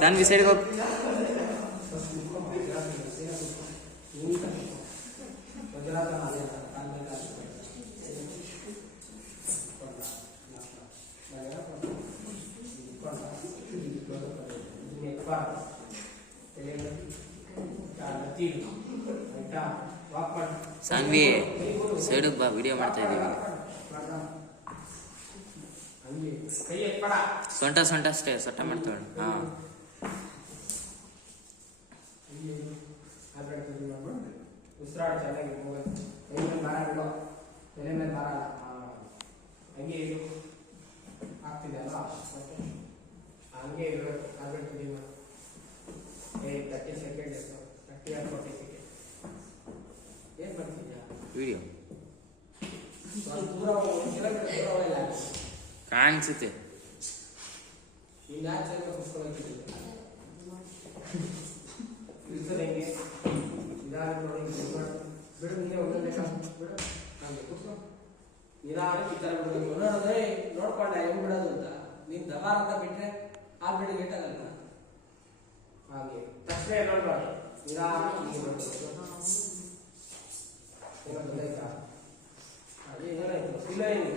ಸಾನ್ವಿ ಸೈಡ್ಗೆ ಹೋಗಿ. ಸಾನ್ವಿ ಸೈಡಿಗೆ ಬಾ, ವಿಡಿಯೋ ಮಾಡ್ತಾ ಇದ್ದೀವಿ. ಸೊಂಟ ಅಷ್ಟೇ, ಸೊಟ್ಟ ಮಾಡ್ತಾಳೆ. ಹಾಂ ಉಸಿರಾಡು ಚೆನ್ನಾಗಿ ಕೈ ಮೇಲೆ ಭಾರ ಬಿಡೋ, ತಲೆ ಮೇಲೆ ಭಾರ ಹಂಗೆ ಇದು ಆಗ್ತಿದೆ ಅಲ್ಲ, ಹಂಗೆ ಇರಬೇಕು. ಆಗ್ಬಿಡ್ತೀವಿ 30 ಸೆಕೆಂಡ್ 30 or 40 ಸೆಕೆಂಡ್. ಏನು ಮಾಡ್ತಿದ್ಯಾ ವಿಡಿಯೋ ದೂರ ಇಲ್ಲ ಕಾಣಿಸುತ್ತೆ. ಈ ಮ್ಯಾಚ್ ಎಲ್ಲ ಕುತ್ಕೊಳ್ಳೋಕ್ಕಿಲ್ಲ ಹೆಂಗೆ ಇದಾದ ನೋಡಿ ಬಿಡು, ನೀನೇ ಒಳ್ಳೆ ಬಿಡು, ಹಂಗೆ ಕೂತ್ಕೊ. ನಿಧಾನ ಈ ಥರ ಬಿಡೋದು ನೋಡೋದೇ ನೋಡ್ಕೊಂಡೆ ಹೆಂಗ್ ಬಿಡೋದು ಅಂತ. ನೀನು ದಬಾರ್ ಅಂತ ಬಿಟ್ರೆ ಆ ಬಿಡು ಲೇಟ್ ಆಗಲ್ಲ. ಹಾಗೆ ತಕ್ಷಣ ನೋಡ್ಬಾರ್ದು, ನಿಧಾನ ಹೀಗೆ ನೋಡ್ಬೋದು. ಏನೋ ಗೊತ್ತಾಯ್ತಾ? ಅದೇ ಏನಾಯ್ತು ಇಲ್ಲ ಏನು